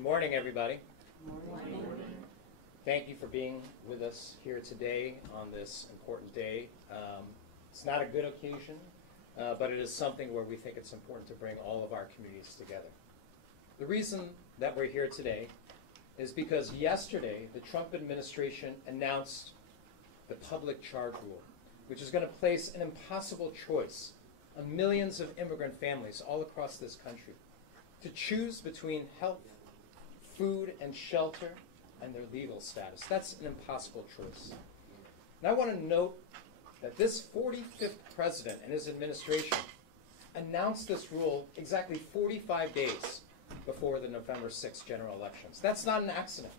Good morning, everybody. Good morning. Thank you for being with us here today on this important day. It's not a good occasion, but it is something where we think it's important to bring all of our communities together. The reason that we're here today is because yesterday the Trump administration announced the public charge rule, which is going to place an impossible choice on millions of immigrant families all across this country to choose between health, food, and shelter, and their legal status. That's an impossible choice. And I want to note that this 45th president and his administration announced this rule exactly 45 days before the November 6th general elections. That's not an accident.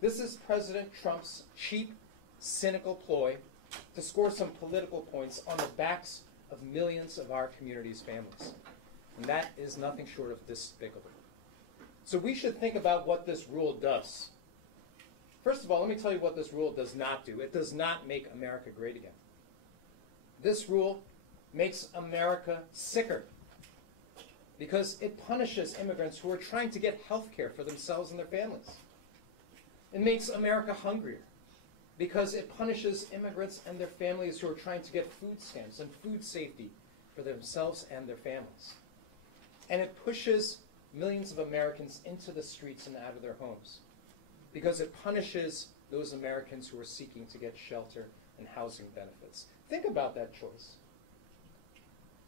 This is President Trump's cheap, cynical ploy to score some political points on the backs of millions of our community's families. And that is nothing short of despicable. So we should think about what this rule does. First of all, let me tell you what this rule does not do. It does not make America great again. This rule makes America sicker because it punishes immigrants who are trying to get health care for themselves and their families. It makes America hungrier because it punishes immigrants and their families who are trying to get food stamps and food safety for themselves and their families. And it pushes millions of Americans into the streets and out of their homes because it punishes those Americans who are seeking to get shelter and housing benefits. Think about that choice.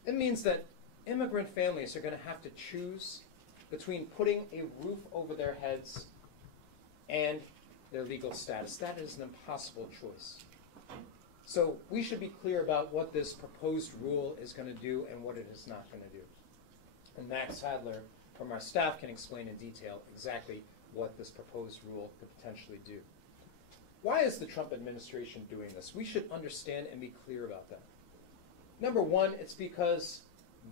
It means that immigrant families are going to have to choose between putting a roof over their heads and their legal status. That is an impossible choice. So we should be clear about what this proposed rule is going to do and what it is not going to do. And Max Hadler from our staff can explain in detail exactly what this proposed rule could potentially do. Why is the Trump administration doing this? We should understand and be clear about that. Number one, it's because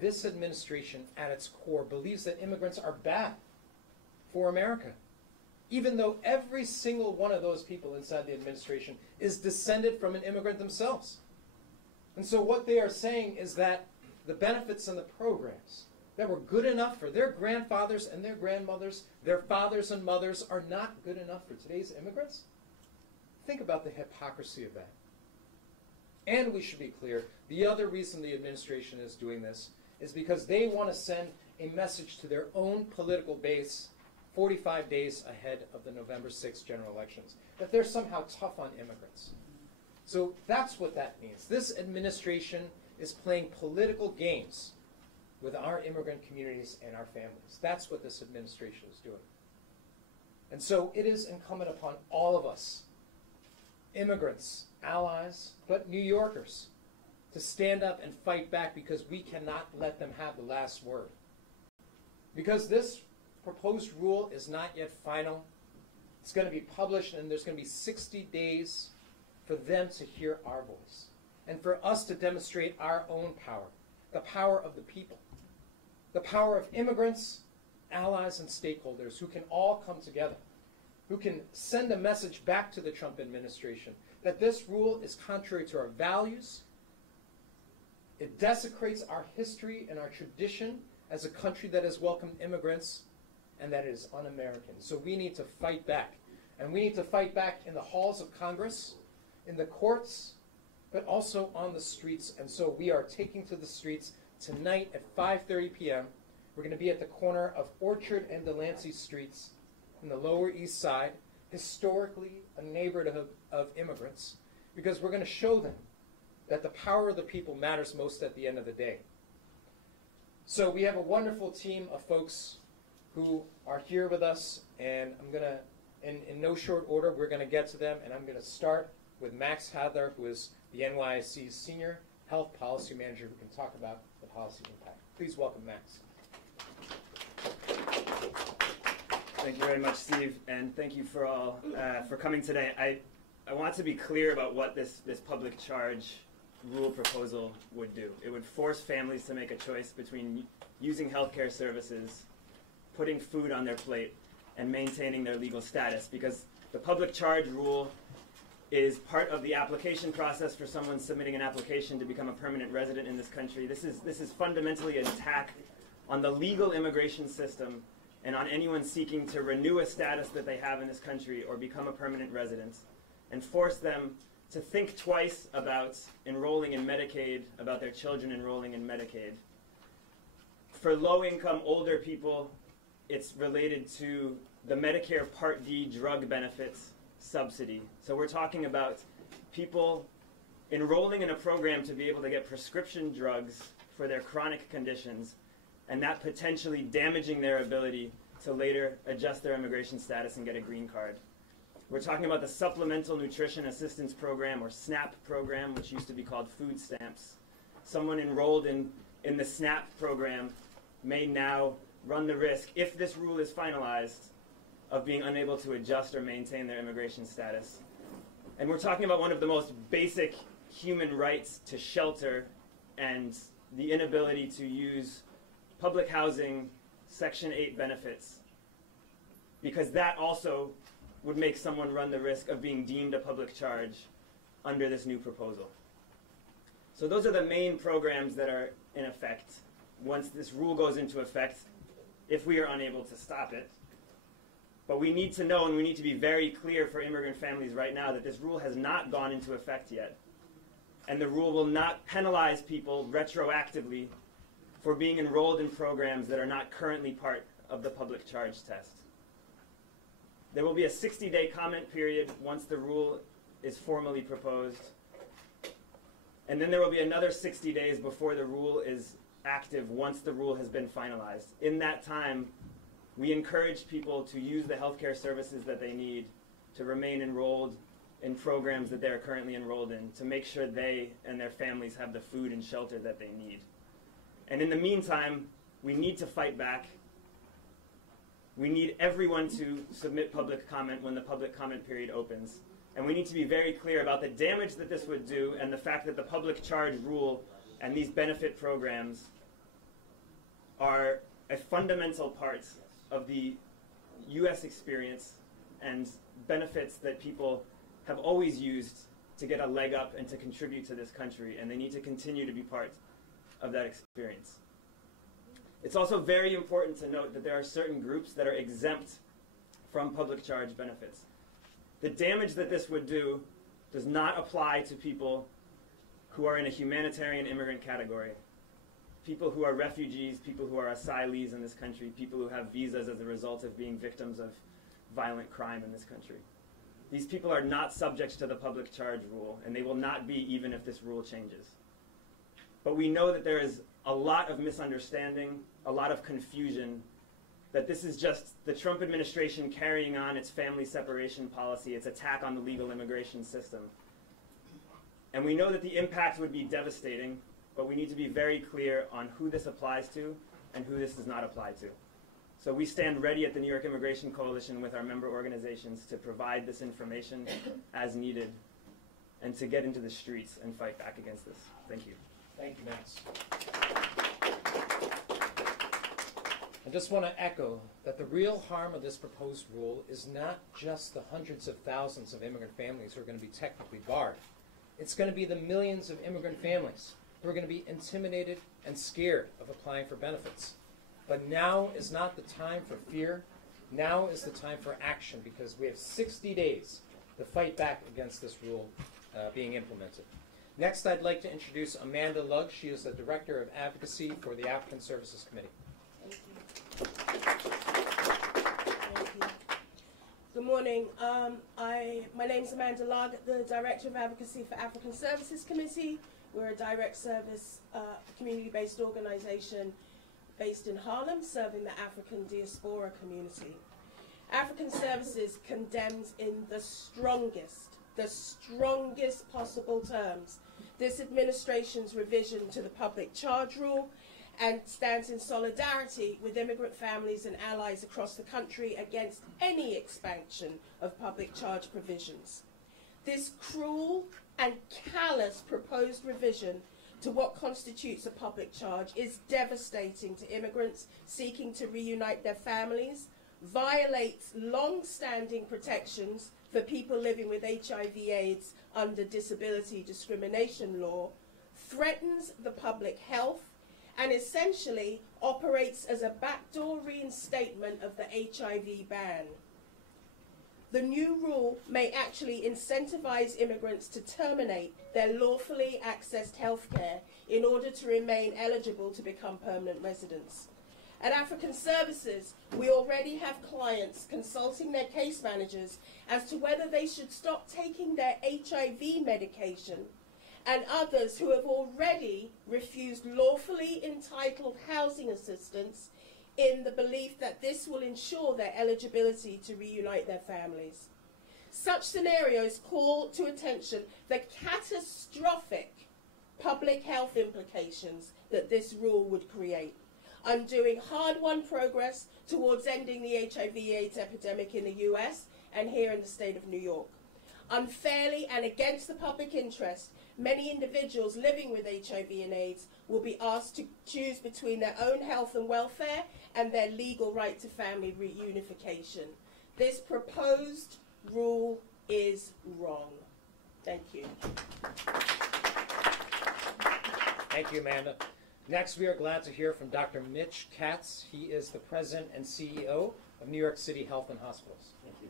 this administration at its core believes that immigrants are bad for America, even though every single one of those people inside the administration is descended from an immigrant themselves. And so what they are saying is that the benefits and the programs that were good enough for their grandfathers and their grandmothers, their fathers and mothers, are not good enough for today's immigrants? Think about the hypocrisy of that. And we should be clear, the other reason the administration is doing this is because they want to send a message to their own political base 45 days ahead of the November 6th general elections, that they're somehow tough on immigrants. So that's what that means. This administration is playing political games with our immigrant communities and our families. That's what this administration is doing. And so it is incumbent upon all of us, immigrants, allies, but New Yorkers, to stand up and fight back because we cannot let them have the last word. Because this proposed rule is not yet final. It's going to be published and there's going to be 60 days for them to hear our voice and for us to demonstrate our own power, the power of the people, the power of immigrants, allies, and stakeholders who can all come together, who can send a message back to the Trump administration that this rule is contrary to our values, it desecrates our history and our tradition as a country that has welcomed immigrants, and that it is un-American. So we need to fight back. And we need to fight back in the halls of Congress, in the courts, but also on the streets. And so we are taking to the streets tonight at 5:30 p.m. We're going to be at the corner of Orchard and Delancey Streets in the Lower East Side, historically a neighborhood of immigrants, because we're going to show them that the power of the people matters most at the end of the day. So we have a wonderful team of folks who are here with us, and I'm going to, in no short order, we're going to get to them, and I'm going to start with Max Hadler, who is the NYSC's Senior Health Policy Manager, who can talk about the policy impact. Please welcome Max. Thank you very much, Steve, and thank you for all for coming today. I want to be clear about what this public charge rule proposal would do. It would force families to make a choice between using healthcare services, putting food on their plate, and maintaining their legal status, because the public charge rule is part of the application process for someone submitting an application to become a permanent resident in this country. This is fundamentally an attack on the legal immigration system and on anyone seeking to renew a status that they have in this country or become a permanent resident, and force them to think twice about enrolling in Medicaid, about their children enrolling in Medicaid. For low-income older people, it's related to the Medicare Part D drug benefits subsidy. So we're talking about people enrolling in a program to be able to get prescription drugs for their chronic conditions, and that potentially damaging their ability to later adjust their immigration status and get a green card. We're talking about the Supplemental Nutrition Assistance Program, or SNAP program, which used to be called food stamps. Someone enrolled in the SNAP program may now run the risk, if this rule is finalized, of being unable to adjust or maintain their immigration status. And we're talking about one of the most basic human rights to shelter and the inability to use public housing Section 8 benefits, because that also would make someone run the risk of being deemed a public charge under this new proposal. So those are the main programs that are in effect once this rule goes into effect, if we are unable to stop it. But we need to know, and we need to be very clear for immigrant families right now, that this rule has not gone into effect yet. And the rule will not penalize people retroactively for being enrolled in programs that are not currently part of the public charge test. There will be a 60-day comment period once the rule is formally proposed. And then there will be another 60 days before the rule is active once the rule has been finalized. In that time, we encourage people to use the healthcare services that they need to remain enrolled in programs that they're currently enrolled in, to make sure they and their families have the food and shelter that they need. And in the meantime, we need to fight back. We need everyone to submit public comment when the public comment period opens. And we need to be very clear about the damage that this would do, and the fact that the public charge rule and these benefit programs are a fundamental part of the U.S. experience and benefits that people have always used to get a leg up and to contribute to this country, and they need to continue to be part of that experience. It's also very important to note that there are certain groups that are exempt from public charge benefits. The damage that this would do does not apply to people who are in a humanitarian immigrant category, people who are refugees, people who are asylees in this country, people who have visas as a result of being victims of violent crime in this country. These people are not subject to the public charge rule, and they will not be even if this rule changes. But we know that there is a lot of misunderstanding, a lot of confusion, that this is just the Trump administration carrying on its family separation policy, its attack on the legal immigration system. And we know that the impact would be devastating, but we need to be very clear on who this applies to and who this does not apply to. So we stand ready at the New York Immigration Coalition with our member organizations to provide this information as needed and to get into the streets and fight back against this. Thank you. Thank you, Max. I just want to echo that the real harm of this proposed rule is not just the hundreds of thousands of immigrant families who are going to be technically barred. It's going to be the millions of immigrant families who are going to be intimidated and scared of applying for benefits. But now is not the time for fear. Now is the time for action, because we have 60 days to fight back against this rule being implemented. Next, I'd like to introduce Amanda Lugg. She is the Director of Advocacy for the African Services Committee. Thank you. Good morning. My name is Amanda Lugg, the Director of Advocacy for African Services Committee. We're a direct service community-based organization based in Harlem, serving the African diaspora community. African Services condemns in the strongest possible terms this administration's revision to the public charge rule, and stands in solidarity with immigrant families and allies across the country against any expansion of public charge provisions. This cruel and callous proposed revision to what constitutes a public charge is devastating to immigrants seeking to reunite their families, violates long-standing protections for people living with HIV/AIDS under disability discrimination law, threatens the public health, and essentially operates as a backdoor reinstatement of the HIV ban. The new rule may actually incentivize immigrants to terminate their lawfully accessed health care in order to remain eligible to become permanent residents. At African Services, we already have clients consulting their case managers as to whether they should stop taking their HIV medication, and others who have already refused lawfully entitled housing assistance in the belief that this will ensure their eligibility to reunite their families. Such scenarios call to attention the catastrophic public health implications that this rule would create, undoing hard-won progress towards ending the HIV/AIDS epidemic in the US and here in the state of New York. Unfairly and against the public interest, many individuals living with HIV and AIDS will be asked to choose between their own health and welfare and their legal right to family reunification. This proposed rule is wrong. Thank you. Thank you, Amanda. Next, we are glad to hear from Dr. Mitch Katz. He is the President and CEO of New York City Health and Hospitals. Thank you.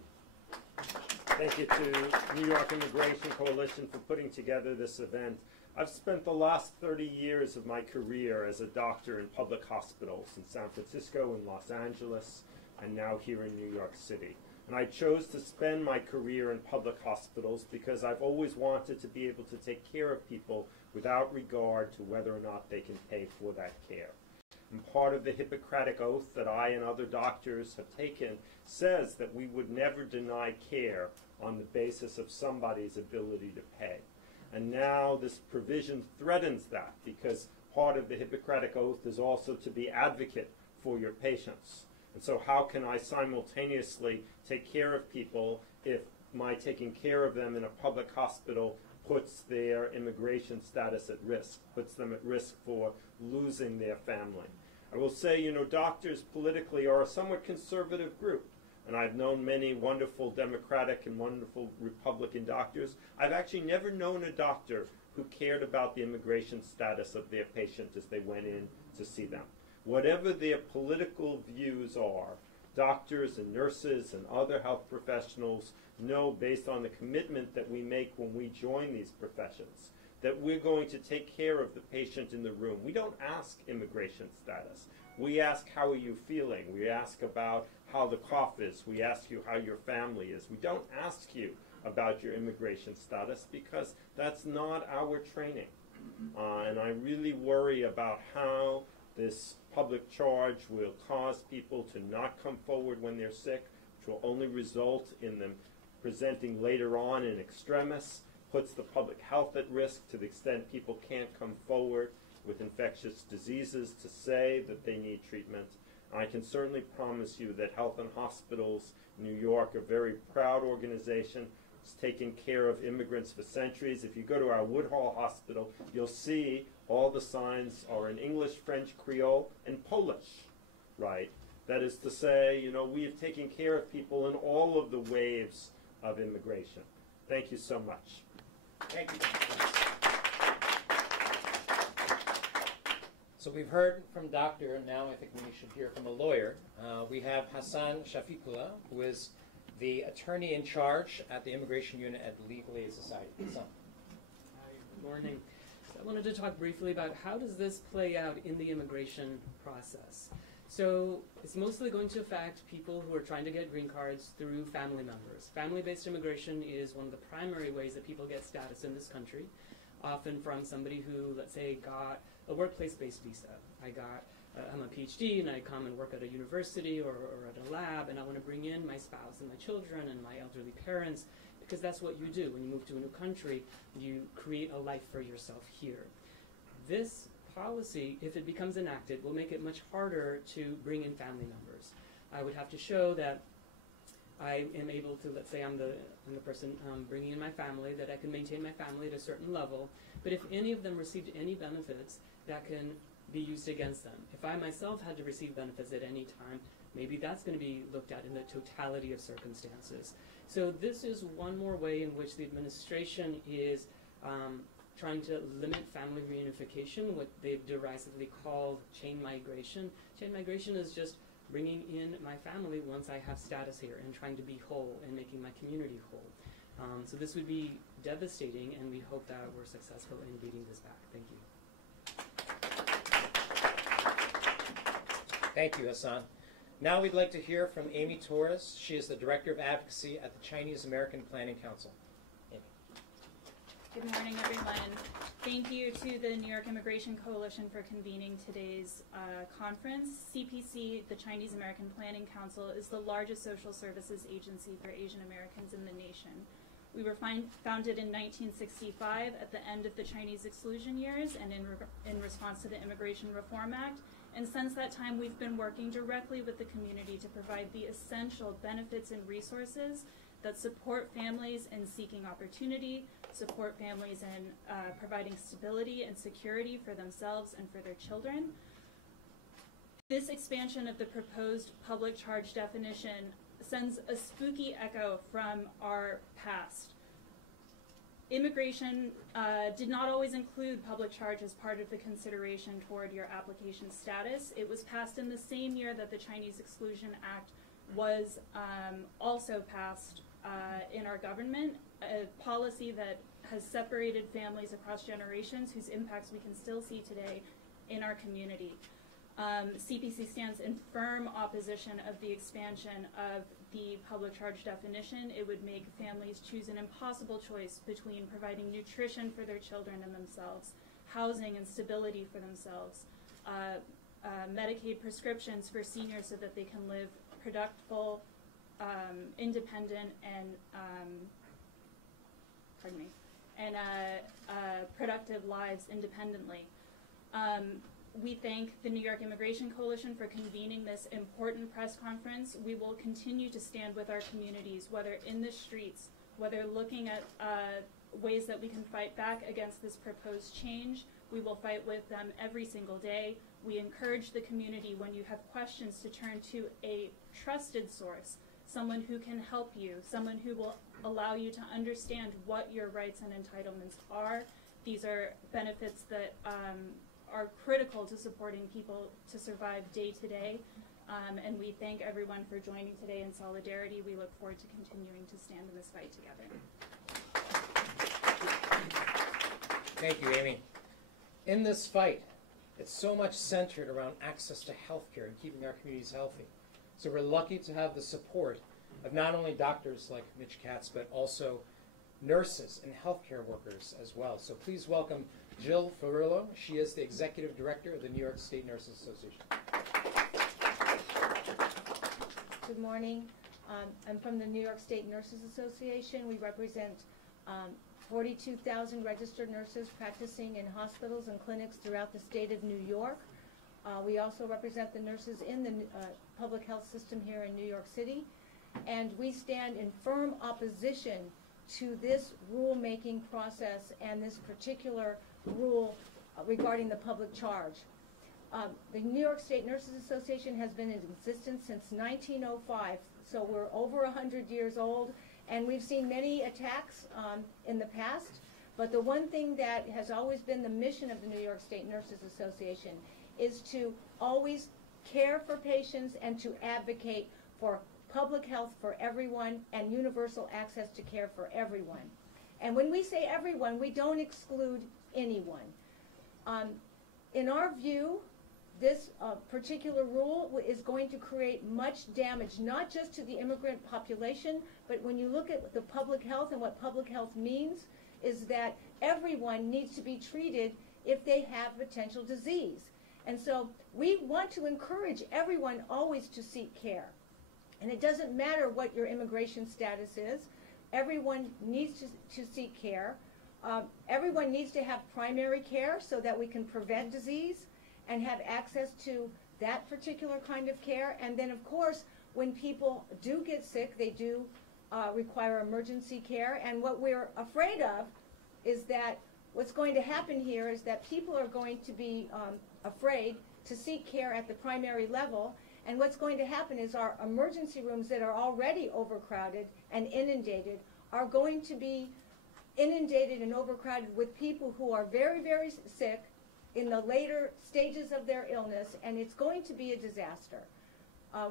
Thank you to New York Immigration Coalition for putting together this event. I've spent the last 30 years of my career as a doctor in public hospitals in San Francisco and Los Angeles, and now here in New York City. And I chose to spend my career in public hospitals because I've always wanted to be able to take care of people without regard to whether or not they can pay for that care. And part of the Hippocratic Oath that I and other doctors have taken says that we would never deny care on the basis of somebody's ability to pay. And now this provision threatens that, because part of the Hippocratic Oath is also to be advocate for your patients. And so how can I simultaneously take care of people if my taking care of them in a public hospital puts their immigration status at risk, puts them at risk for losing their family? I will say, you know, doctors politically are a somewhat conservative group. And I've known many wonderful Democratic and wonderful Republican doctors. I've actually never known a doctor who cared about the immigration status of their patient as they went in to see them. Whatever their political views are, doctors and nurses and other health professionals know, based on the commitment that we make when we join these professions, that we're going to take care of the patient in the room. We don't ask immigration status. We ask, how are you feeling? We ask about how the cough is. We ask you how your family is. We don't ask you about your immigration status because that's not our training. And I really worry about how this public charge will cause people to not come forward when they're sick, which will only result in them presenting later on in extremis, puts the public health at risk to the extent people can't come forward with infectious diseases to say that they need treatment. I can certainly promise you that Health and Hospitals New York, a very proud organization, has taken care of immigrants for centuries. If you go to our Woodhall Hospital, you'll see all the signs are in English, French, Creole, and Polish, right? That is to say, you know, we have taken care of people in all of the waves of immigration. Thank you so much. Thank you. So we've heard from doctor, and now I think we should hear from a lawyer. We have Hassan Shafiqullah, who is the attorney in charge at the Immigration Unit at the Legal Aid Society. Hassan. Hi, good morning. So I wanted to talk briefly about how does this play out in the immigration process. So it's mostly going to affect people who are trying to get green cards through family members. Family-based immigration is one of the primary ways that people get status in this country, often from somebody who, let's say, got a workplace-based visa. I'm a PhD and I come and work at a university or at a lab, and I want to bring in my spouse and my children and my elderly parents, because that's what you do. When you move to a new country, you create a life for yourself here. This policy, if it becomes enacted, will make it much harder to bring in family members. I would have to show that I am able to, let's say I'm the person bringing in my family, that I can maintain my family at a certain level, but if any of them received any benefits, that can be used against them. If I myself had to receive benefits at any time, maybe that's going to be looked at in the totality of circumstances. So this is one more way in which the administration is trying to limit family reunification, what they've derisively called chain migration. Chain migration is just bringing in my family once I have status here and trying to be whole and making my community whole. So this would be devastating, and we hope that we're successful in beating this back. Thank you. Thank you, Hassan. Now we'd like to hear from Amy Torres. She is the Director of Advocacy at the Chinese American Planning Council. Amy. Good morning, everyone. Thank you to the New York Immigration Coalition for convening today's conference. CPC, the Chinese American Planning Council, is the largest social services agency for Asian Americans in the nation. We were founded in 1965 at the end of the Chinese exclusion years and in response to the Immigration Reform Act. And since that time, we've been working directly with the community to provide the essential benefits and resources that support families in seeking opportunity, support families in providing stability and security for themselves and for their children. This expansion of the proposed public charge definition sends a spooky echo from our past. Immigration did not always include public charge as part of the consideration toward your application status. It was passed in the same year that the Chinese Exclusion Act was also passed in our government, a policy that has separated families across generations whose impacts we can still see today in our community. CPC stands in firm opposition of the expansion of the public charge definition. It would make families choose an impossible choice between providing nutrition for their children and themselves, housing and stability for themselves, Medicaid prescriptions for seniors so that they can live productive, independent, and productive lives independently. We thank the New York Immigration Coalition for convening this important press conference. We will continue to stand with our communities, whether in the streets, whether looking at ways that we can fight back against this proposed change. We will fight with them every single day. We encourage the community, when you have questions, to turn to a trusted source, someone who can help you, someone who will allow you to understand what your rights and entitlements are. These are benefits that are critical to supporting people to survive day to day. And we thank everyone for joining today in solidarity. We look forward to continuing to stand in this fight together. Thank you, Amy. In this fight, it's so much centered around access to health care and keeping our communities healthy. So we're lucky to have the support of not only doctors like Mitch Katz, but also nurses and healthcare workers as well. So please welcome Jill Ferrillo. She is the Executive Director of the New York State Nurses Association. Good morning. I'm from the New York State Nurses Association. We represent 42,000 registered nurses practicing in hospitals and clinics throughout the state of New York. We also represent the nurses in the public health system here in New York City. And we stand in firm opposition to this rulemaking process and this particular rule regarding the public charge. The New York State Nurses Association has been in existence since 1905, so we're over 100 years old, and we've seen many attacks in the past, but the one thing that has always been the mission of the New York State Nurses Association is to always care for patients and to advocate for public health for everyone and universal access to care for everyone. And when we say everyone, we don't exclude anyone. In our view, this particular rule is going to create much damage, not just to the immigrant population, but when you look at the public health and what public health means, is that everyone needs to be treated if they have potential disease. And so we want to encourage everyone always to seek care. And it doesn't matter what your immigration status is. Everyone needs to seek care. Everyone needs to have primary care so that we can prevent disease and have access to that particular kind of care. And then, of course, when people do get sick, they do require emergency care. And what we're afraid of is that what's going to happen here is that people are going to be afraid to seek care at the primary level. And what's going to happen is our emergency rooms that are already overcrowded and inundated are going to be inundated and overcrowded with people who are very, very sick in the later stages of their illness, and it's going to be a disaster.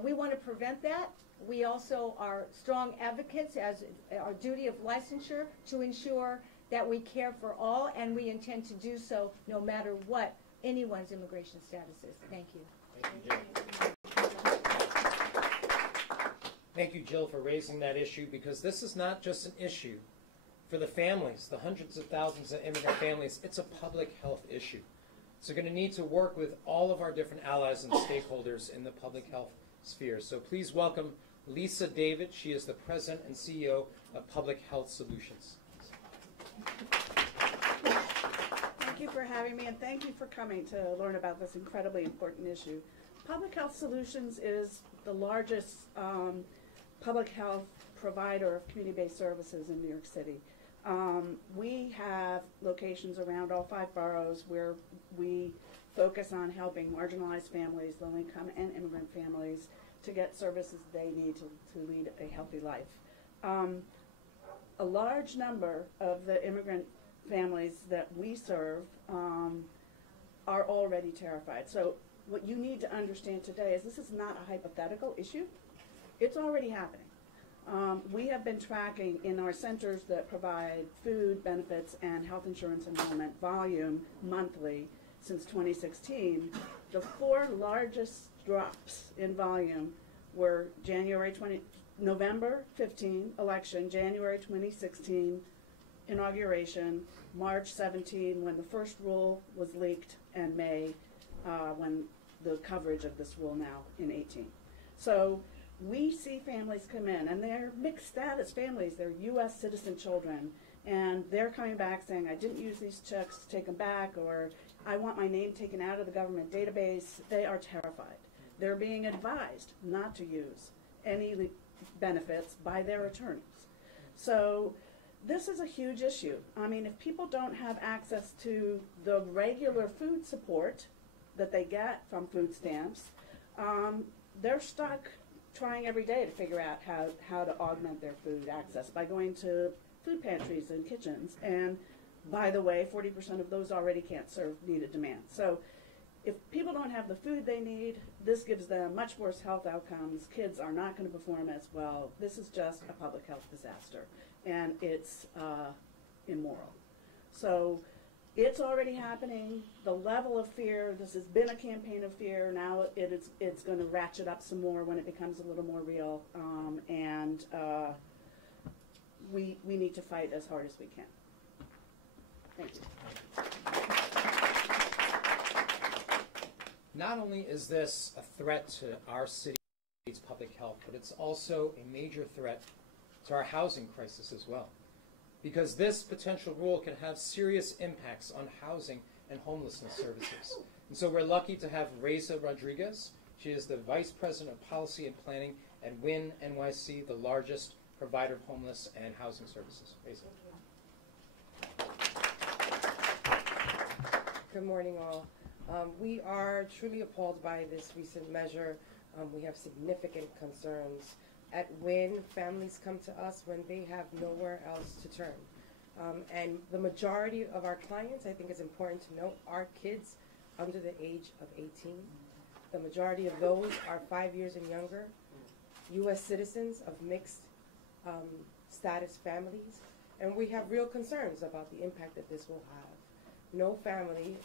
We want to prevent that. We also are strong advocates, as our duty of licensure, to ensure that we care for all, and we intend to do so no matter what anyone's immigration status is. Thank you. Thank you, Thank you, Jill, for raising that issue, because this is not just an issue for the families, the hundreds of thousands of immigrant families. It's a public health issue. So we're going to need to work with all of our different allies and stakeholders in the public health sphere. So please welcome Lisa David. She is the President and CEO of Public Health Solutions. Thank you for having me, and thank you for coming to learn about this incredibly important issue. Public Health Solutions is the largest public health provider of community-based services in New York City. We have locations around all 5 boroughs where we focus on helping marginalized families, low-income and immigrant families, to get services they need to lead a healthy life. A large number of the immigrant families that we serve are already terrified. So what you need to understand today is this is not a hypothetical issue. It's already happening. We have been tracking in our centers that provide food, benefits, and health insurance enrollment volume monthly since 2016. The 4 largest drops in volume were November 15 election, January 2016 inauguration, March 17 when the first rule was leaked, and May when the coverage of this rule now in 18. So we see families come in, and they're mixed status families. They're U.S. citizen children, and they're coming back saying, I didn't use these checks, take them back, or I want my name taken out of the government database. They are terrified. They're being advised not to use any benefits by their attorneys. So this is a huge issue. I mean, if people don't have access to the regular food support that they get from food stamps, they're stuck trying every day to figure out how to augment their food access by going to food pantries and kitchens. And by the way, 40% of those already can't serve needed demand. So if people don't have the food they need, this gives them much worse health outcomes. Kids are not going to perform as well. This is just a public health disaster, and it's immoral. So it's already happening. The level of fear, this has been a campaign of fear. Now it's going to ratchet up some more when it becomes a little more real, and we need to fight as hard as we can. Thank you. Not only is this a threat to our city's public health, but it's also a major threat to our housing crisis as well. Because this potential rule can have serious impacts on housing and homelessness services. And so we're lucky to have Reza Rodriguez. She is the Vice President of Policy and Planning at WIN NYC, the largest provider of homeless and housing services. Reza. Good morning, all. We are truly appalled by this recent measure. We have significant concerns. At WIN, families come to us when they have nowhere else to turn. And the majority of our clients, I think it's important to note, are kids under the age of 18. The majority of those are 5 years and younger, U.S. citizens of mixed status families. And we have real concerns about the impact that this will have. No family,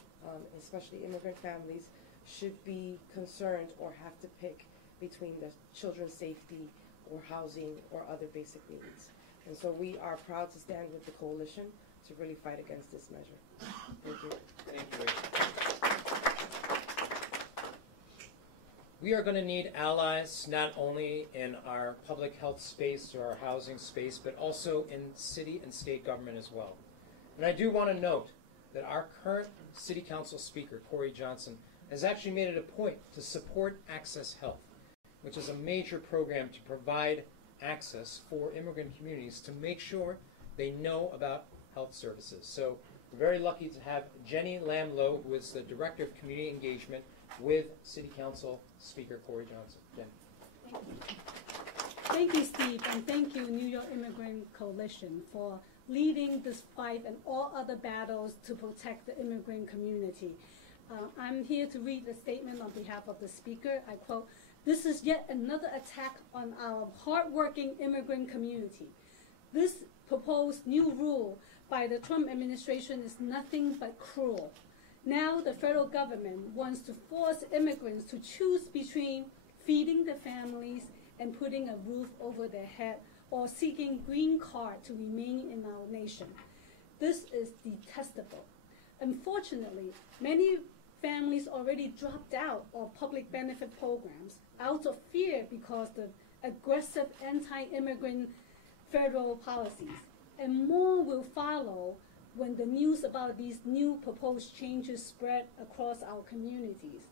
especially immigrant families, should be concerned or have to pick between their children's safety or housing or other basic needs. And so we are proud to stand with the coalition to really fight against this measure. Thank you. Thank you. We are going to need allies not only in our public health space or our housing space, but also in city and state government as well. And I do want to note that our current City Council Speaker, Corey Johnson, has actually made it a point to support Access Health, which is a major program to provide access for immigrant communities to make sure they know about health services. So we're very lucky to have Jenny Lamlow, who is the Director of Community Engagement with City Council Speaker Corey Johnson. Jenny. Thank you, Steve, and thank you, New York Immigrant Coalition, for leading this fight and all other battles to protect the immigrant community. I'm here to read a statement on behalf of the speaker. I quote, "This is yet another attack on our hardworking immigrant community. This proposed new rule by the Trump administration is nothing but cruel. Now the federal government wants to force immigrants to choose between feeding their families and putting a roof over their head or seeking green card to remain in our nation. This is detestable. Unfortunately, many families already dropped out of public benefit programs out of fear because of aggressive anti-immigrant federal policies. And more will follow when the news about these new proposed changes spread across our communities.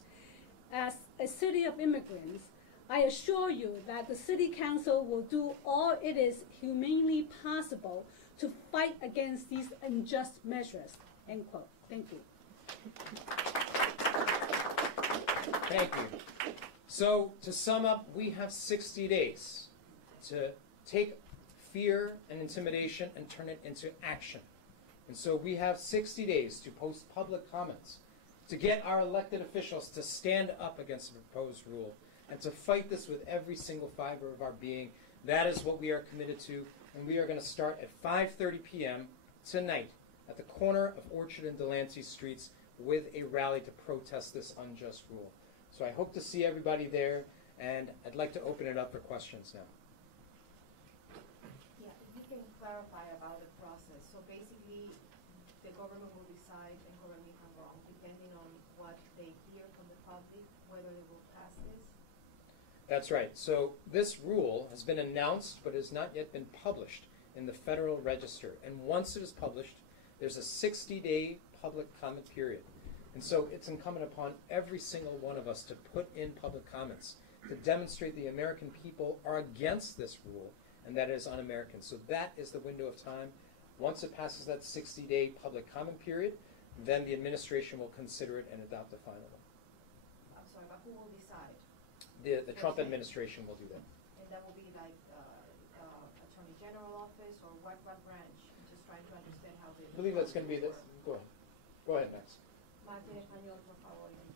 As a city of immigrants, I assure you that the City Council will do all it is humanely possible to fight against these unjust measures." End quote. Thank you. Thank you. So, to sum up, we have 60 days to take fear and intimidation and turn it into action. And so we have 60 days to post public comments, to get our elected officials to stand up against the proposed rule, and to fight this with every single fiber of our being. That is what we are committed to, and we are going to start at 5:30 p.m. tonight at the corner of Orchard and Delancey Streets with a rally to protest this unjust rule. So I hope to see everybody there, and I'd like to open it up for questions now. Yeah, if you can clarify about the process. So basically, the government will decide, and correct me if I'm wrong, depending on what they hear from the public, whether they will pass this? That's right. So this rule has been announced but has not yet been published in the Federal Register. And once it is published, there's a 60-day public comment period. And so it's incumbent upon every single one of us to put in public comments to demonstrate the American people are against this rule and that it is un-American. So that is the window of time. Once it passes that 60-day public comment period, then the administration will consider it and adopt a final one. I'm sorry, but who will decide? The Trump administration will do that. And that will be like Attorney General office or what branch? I'm just trying to understand how the... I believe that's going to be this. Go ahead. Go ahead, Max. Más en español, por favor, y en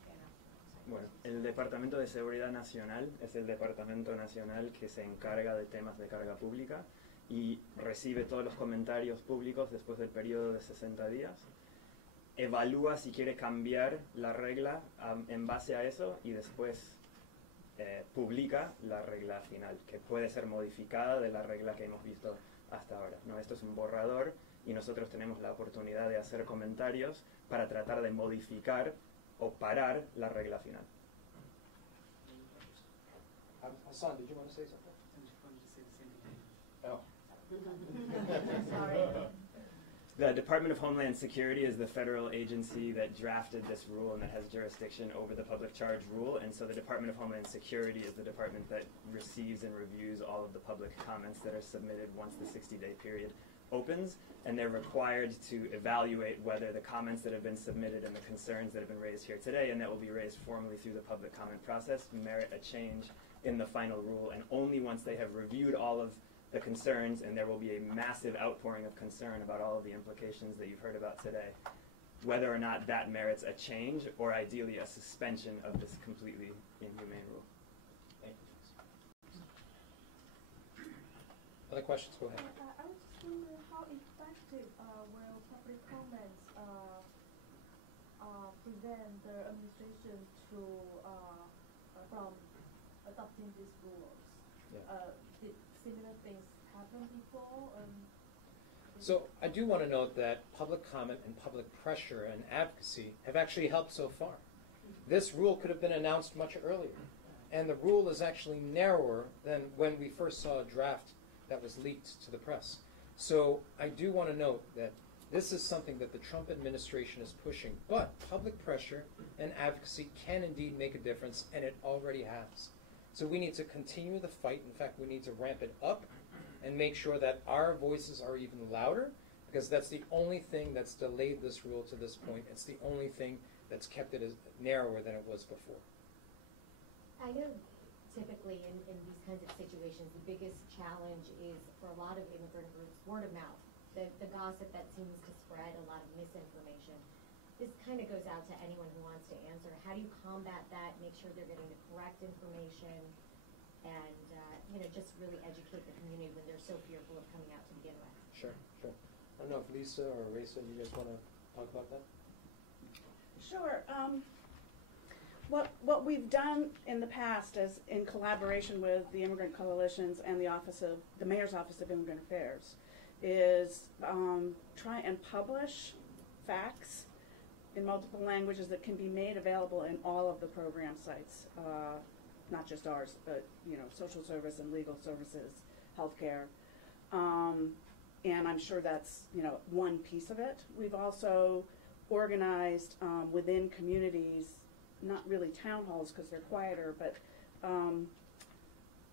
Bueno, el Departamento de Seguridad Nacional es el departamento nacional que se encarga de temas de carga pública y recibe todos los comentarios públicos después del periodo de 60 días. Evalúa si quiere cambiar la regla en base a eso y después publica la regla final, que puede ser modificada de la regla que hemos visto hasta ahora, ¿no? Esto es un borrador y nosotros tenemos la oportunidad de hacer comentarios para tratar de modificar o parar la regla final. Hassan, did you want to say something? Oh. Sorry. The Department of Homeland Security is the federal agency that drafted this rule and that has jurisdiction over the public charge rule, and so the Department of Homeland Security is the department that receives and reviews all of the public comments that are submitted once the 60-day period opens, and they're required to evaluate whether the comments that have been submitted and the concerns that have been raised here today and that will be raised formally through the public comment process merit a change in the final rule, and only once they have reviewed all of the concerns, and there will be a massive outpouring of concern about all of the implications that you've heard about today, whether or not that merits a change or ideally a suspension of this completely inhumane rule. Thank you. Other questions? Go ahead. I was just wondering how effective will public comments prevent the administration from adopting these rules? Yeah. Did similar things happen before? So I do want to note that public comment and public pressure and advocacy have actually helped so far. This rule could have been announced much earlier, and the rule is actually narrower than when we first saw a draft that was leaked to the press. So I do want to note that this is something that the Trump administration is pushing, but public pressure and advocacy can indeed make a difference, and it already has. So we need to continue the fight. In fact, we need to ramp it up and make sure that our voices are even louder, because that's the only thing that's delayed this rule to this point. It's the only thing that's kept it as narrower than it was before. I know typically in these kinds of situations, the biggest challenge is for a lot of immigrant groups word of mouth. the gossip that seems to spread, a lot of misinformation. This kind of goes out to anyone who wants to answer. How do you combat that, make sure they're getting the correct information, and just really educate the community when they're so fearful of coming out to begin with? Sure. I don't know if Lisa or Raisa, you guys want to talk about that? Sure. What we've done in the past, as in collaboration with the Immigrant Coalitions and the Mayor's Office of Immigrant Affairs, is try and publish facts in multiple languages that can be made available in all of the program sites, not just ours, but social service and legal services, healthcare, and I'm sure that's one piece of it. We've also organized within communities, not really town halls because they're quieter, but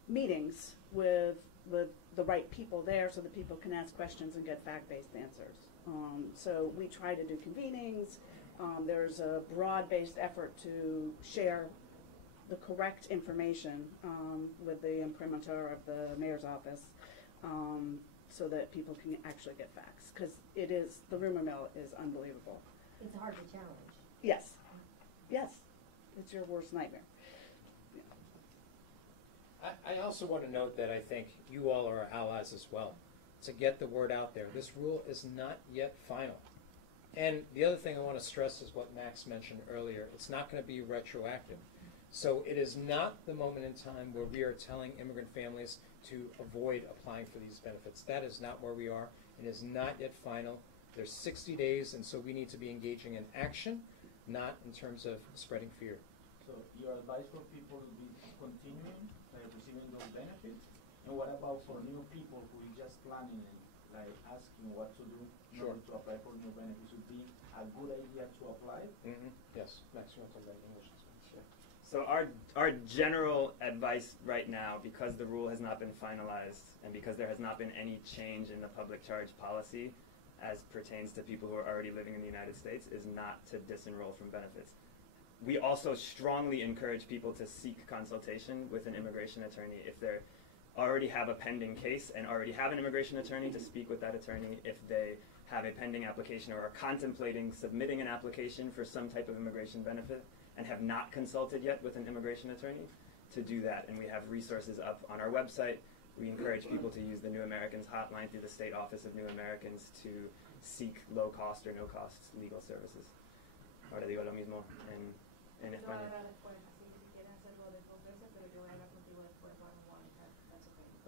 meetings with the right people there so that people can ask questions and get fact-based answers. So we try to do convenings. There's a broad-based effort to share the correct information with the imprimatur of the mayor's office so that people can actually get facts, because the rumor mill is unbelievable. It's hard to challenge. Yes. It's your worst nightmare. I also want to note that I think you all are our allies as well to get the word out there. This rule is not yet final. And the other thing I want to stress is what Max mentioned earlier. It's not going to be retroactive. So it is not the moment in time where we are telling immigrant families to avoid applying for these benefits. That is not where we are. It is not yet final. There's 60 days, and so we need to be engaging in action, not in terms of spreading fear. So your advice for people will be continuing receiving those benefits? And what about for new people who are just planning and asking what to do in order to apply for new benefits? Would be a good idea to apply? Yes, Max, you want to talk about English? Sure. So our general advice right now, because the rule has not been finalized and because there has not been any change in the public charge policy as pertains to people who are already living in the United States, is not to disenroll from benefits. We also strongly encourage people to seek consultation with an immigration attorney if they already have a pending case and already have an immigration attorney, to speak with that attorney. If they have a pending application or are contemplating submitting an application for some type of immigration benefit and have not consulted yet with an immigration attorney, to do that. And we have resources up on our website. We encourage people to use the New Americans hotline through the State Office of New Americans to seek low-cost or no-cost legal services. Ahora digo lo mismo en español.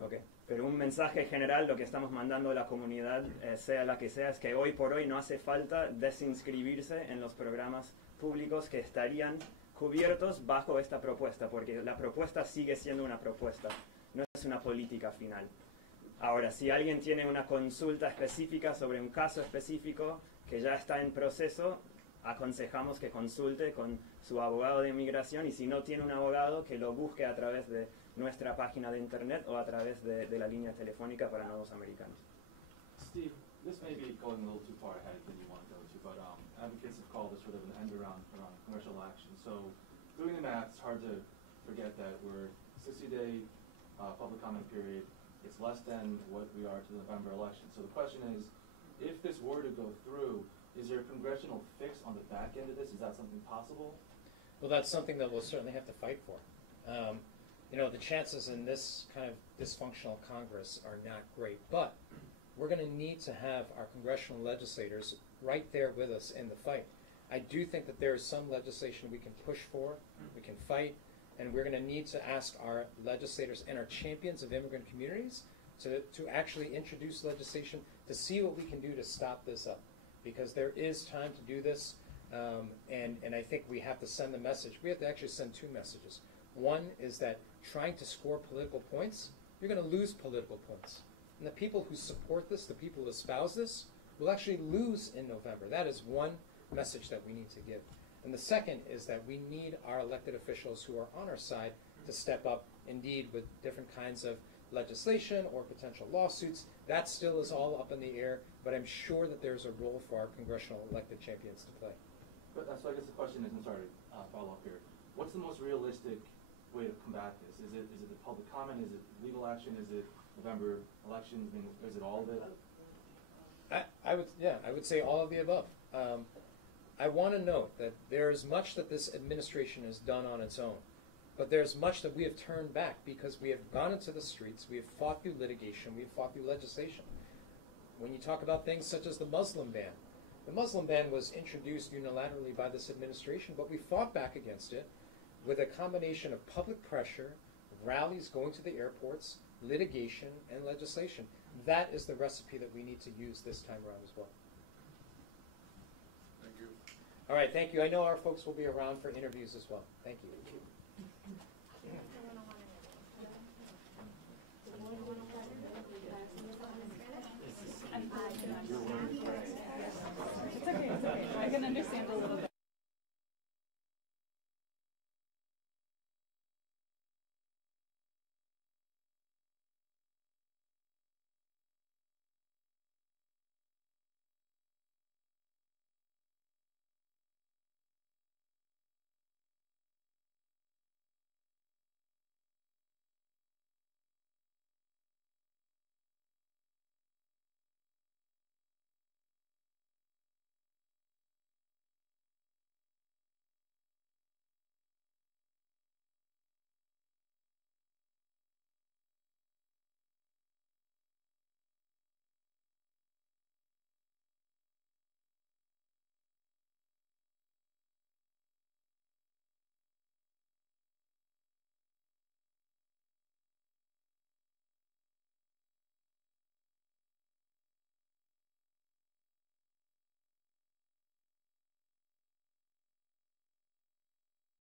Okay. Pero un mensaje general, lo que estamos mandando a la comunidad, sea la que sea, es que hoy por hoy no hace falta desinscribirse en los programas públicos que estarían cubiertos bajo esta propuesta, porque la propuesta sigue siendo una propuesta, no es una política final. Ahora, si alguien tiene una consulta específica sobre un caso específico que ya está en proceso, aconsejamos que consulte con su abogado de inmigración, y si no tiene un abogado, que lo busque a través de nuestra página de internet o a través de la línea telefónica para nuevos americanos. Steve, this may be going a little too far ahead than you want to go to, but advocates have called this sort of an end around congressional action. So doing the math, it's hard to forget that we're 60-day public comment period. It's less than what we are to the November election. So the question is, if this were to go through, is there a congressional fix on the back end of this? Is that something possible? Well, that's something that we'll certainly have to fight for. The chances in this kind of dysfunctional Congress are not great, but we're going to need to have our congressional legislators right there with us in the fight. I do think that there is some legislation we can push for, we can fight, and we're going to need to ask our legislators and our champions of immigrant communities to actually introduce legislation to see what we can do to stop this up. Because there is time to do this, and I think we have to send the message. We have to actually send two messages. One is that trying to score political points, you're going to lose political points. And the people who support this, the people who espouse this, will actually lose in November. That is one message that we need to give. And the second is that we need our elected officials who are on our side to step up, indeed, with different kinds of legislation or potential lawsuits. That still is all up in the air, but I'm sure that there's a role for our congressional elected champions to play. But so I guess the question is, and sorry, follow up here. What's the most realistic way to combat this? Is it the public comment? Is it legal action? Is it November elections? I mean, is it all of it? I would say all of the above. I want to note that there is much that this administration has done on its own, but there's much that we have turned back because we have gone into the streets, we have fought through litigation, we have fought through legislation. When you talk about things such as the Muslim ban was introduced unilaterally by this administration, but we fought back against it with a combination of public pressure, rallies going to the airports, litigation, and legislation. That is the recipe that we need to use this time around as well. Thank you. All right, thank you. I know our folks will be around for interviews as well. Thank you. It's okay, it's okay. I can understand a little bit.